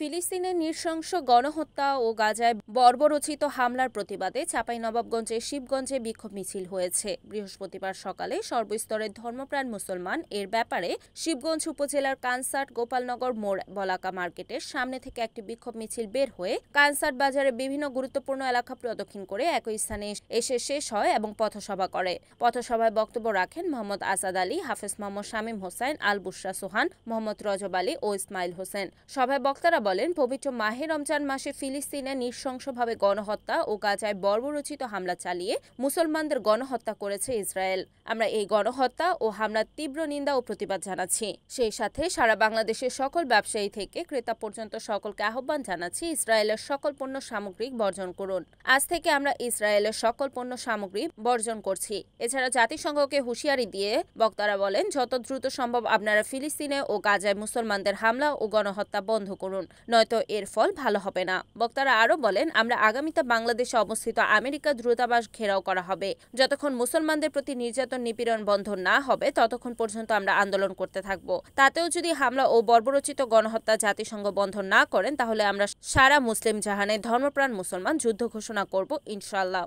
ফিলিস্তিনের নৃশংস গণহত্যা ও গাজায় বর্বরোচিত হামলার প্রতিবাদে চাঁপাইনবাবগঞ্জের শিবগঞ্জে বিক্ষোভ মিছিল হয়েছে। বৃহস্পতিবার সকালে সর্বস্তরের ধর্মপ্রাণ মুসলমান এর ব্যাপারে শিবগঞ্জ উপজেলার কানসার্ট গোপালনগর মোড় বলাকা মার্কেটের সামনে থেকে একটি বিক্ষোভ মিছিল বের হয়ে কানসার্ট বাজারে বিভিন্ন গুরুত্বপূর্ণ এলাকা প্রদক্ষিণ করে একই স্থানে এসে শেষ হয় এবং পথসভা করে। পথসভায় বক্তব্য রাখেন মোহাম্মদ আসাদ আলী, হাফেজ মোহাম্মদ শামীম হোসেন, আল বুশরা সোহান, মোহাম্মদ রজব আলী ও ইসমাইল হোসেন। সভায় বক্তারা বলেন, পবিত্র মাহে রমজান মাসে ফিলিস্তিনে নৃশংসভাবে গণহত্যা ও গাজায় বর্বরোচিত হামলা চালিয়ে মুসলমানদের গণহত্যা করেছে ইসরায়েল। আমরা এই গণহত্যা ও হামলার তীব্র নিন্দা ও প্রতিবাদ জানাচ্ছি। সেই সাথে সারা বাংলাদেশের সকল ব্যবসায়ী থেকে ক্রেতা পর্যন্ত সকলকে আহ্বান জানাচ্ছি, ইসরায়েলের সকল পণ্য সামগ্রী বর্জন করুন। আজ থেকে আমরা ইসরায়েলের সকল পণ্য সামগ্রী বর্জন করছি। এছাড়া জাতিসংঘকে হুঁশিয়ারি দিয়ে বক্তারা বলেন, যত দ্রুত সম্ভব আপনারা ফিলিস্তিনে ও গাজায় মুসলমানদের হামলা ও গণহত্যা বন্ধ করুন, নয়তো এর ফল ভালো হবে না। বক্তারা আরও বলেন, আমরা আগামীতে বাংলাদেশে অবস্থিত আমেরিকা দূতাবাস ঘেরাও করা হবে। যতক্ষণ মুসলমানদের প্রতি নির্যাতন নিপীড়ন বন্ধ না হবে ততক্ষণ পর্যন্ত আমরা আন্দোলন করতে থাকব। তাতেও যদি হামলা ও বর্বরোচিত গণহত্যা জাতিসংঘ বন্ধ না করেন তাহলে আমরা সারা মুসলিম জাহানে ধর্মপ্রাণ মুসলমান যুদ্ধ ঘোষণা করব ইনশাআল্লাহ।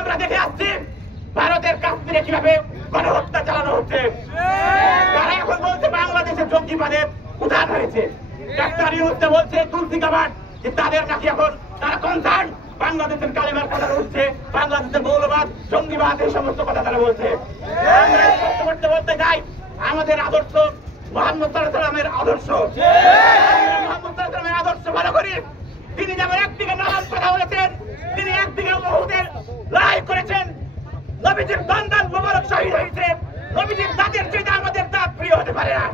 আমরা দেখে আসছি ভারতের কাছ থেকে কিভাবে গণহত্যা চালানো হচ্ছে। তারা এখন বলছে বাংলাদেশের জঙ্গিবাদের উদাহরণ হয়েছে। ডাক্তার ইউনূস বলছে তুলসী কাবাট যে তাদের নাকি এখন তারা কনসার্ন বাংলাদেশের কালেমার কথা উঠছে, বাংলাদেশের মৌলবাদ জঙ্গিবাদ এই সমস্ত কথা তারা বলছে। আমরা স্পষ্ট করতে বলতে চাই, আমাদের আদর্শ মুহাম্মদ সাল্লাল্লাহু আলাইহি ওয়াসাল্লামের আদর্শ। মুহাম্মদ সাল্লাল্লাহু আলাইহি ওয়াসাল্লামের আদর্শ ভালো করি। তিনি যেমন একদিকে নামাজ কথা বলেছেন, তিনি একদিকে উহুদের লড়াই করেছেন। নবীজির সন্তান মোবারক শহীদ হয়েছে। নবীজির দাঁতের চেয়ে আমাদের দাঁত প্রিয় হতে পারে না।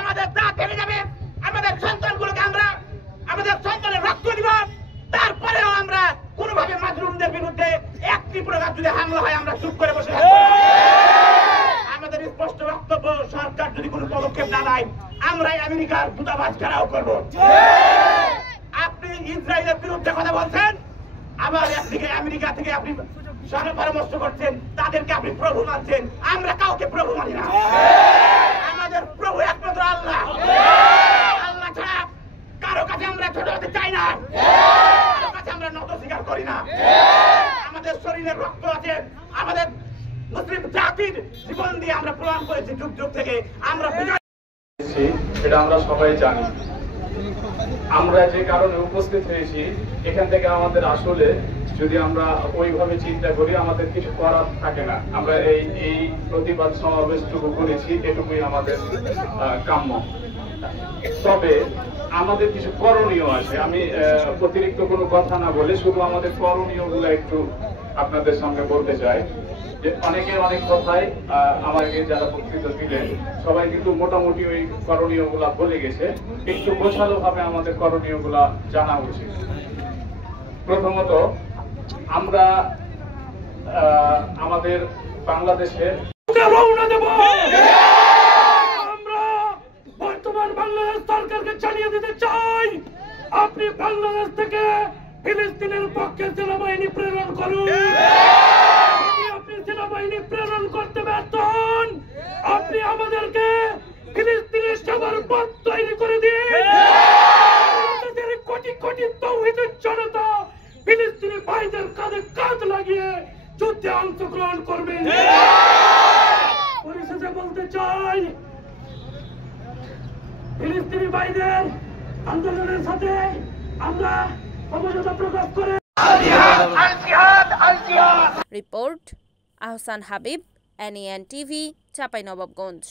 আমাদের দাঁত হেরে যাবে, আমাদের সন্তানগুলোকে আমরা আমাদের সন্তানের রক্ত দিব, তারপরেও আমরা কোনোভাবে মাজলুমদের বিরুদ্ধে একটি প্রকার যদি হামলা হয় আমরা চুপ করে বসে থাকবো। আমাদের স্পষ্ট বক্তব্য, সরকার যদি কোনো পদক্ষেপ না নেয় আমরা আমেরিকার দূতাবাস ঘেরাও করব। আপনি ইসরায়েলের বিরুদ্ধে কথা বলছেন, আবার একদিকে আমেরিকা থেকে আপনি পরামর্শ করছেন, তাদেরকে আপনি প্রভু মানছেন। আমরা কাউকে প্রভু মানি না। আমাদের প্রভু একমাত্র আল্লাহ। আল্লাহ ছাড়া কারো কাছে আমরা ছোট হতে চাই না, কারো কাছে আমরা নত স্বীকার করি না। আমাদের শরীরের রক্ত আছে, আমাদের মুসলিম জাতির জীবন দিয়ে আমরা প্রমাণ করেছি যুগ যুগ থেকে আমরা বিজয়। এটা আমরা সবাই জানি। আমরা যে কারণে উপস্থিত হয়েছি এখান থেকে আমাদের আসলে যদি আমরা ওইভাবে চিন্তা করি আমাদের কিছু করার থাকে না। আমরা এই প্রতিবাদ সমাবেশটুকু করেছি, এটুকুই আমাদের কাম্য। তবে আমাদের কিছু করণীয় আছে। আমি অতিরিক্ত কোনো কথা না বলে শুধু আমাদের করণীয় গুলো একটু আপনাদের সঙ্গে বলতে চাই। যে অনেকে অনেক কথাই আমাকে যারা বক্তৃতা দিলেন সবাই কিন্তু মোটামুটি ওই করণীয় গুলা বলে গেছে। একটু গোছালো ভাবে আমাদের করণীয় গুলা জানা উচিত। প্রথমত, আমরা আমাদের বাংলাদেশে রওনা দেব। আমরা বর্তমান বাংলাদেশ সরকারকে জানিয়ে দিতে চাই, আপনি বাংলাদেশ থেকে ফিলিস্তিনের পক্ষে সেনাবাহিনী প্রেরণ করুন। আপনি সেনাবাহিনী প্রেরণ করতে ব্যর্থ হন, আপনি আমাদেরকে ফিলিস্তিনের সবার পথ তৈরি করে দিন। কোটি কোটি তাওহীদের জনতা ফিলিস্তিনি ভাইদের কাঁধে কাঁধ লাগিয়ে যুদ্ধে অংশগ্রহণ করবে। পরিশেষে বলতে চাই, ফিলিস্তিনি ভাইদের আন্দোলনের সাথে আমরা সমঝোতা প্রকাশ করে। Report Ahsan Habib, NAN TV, Chapainawabganj.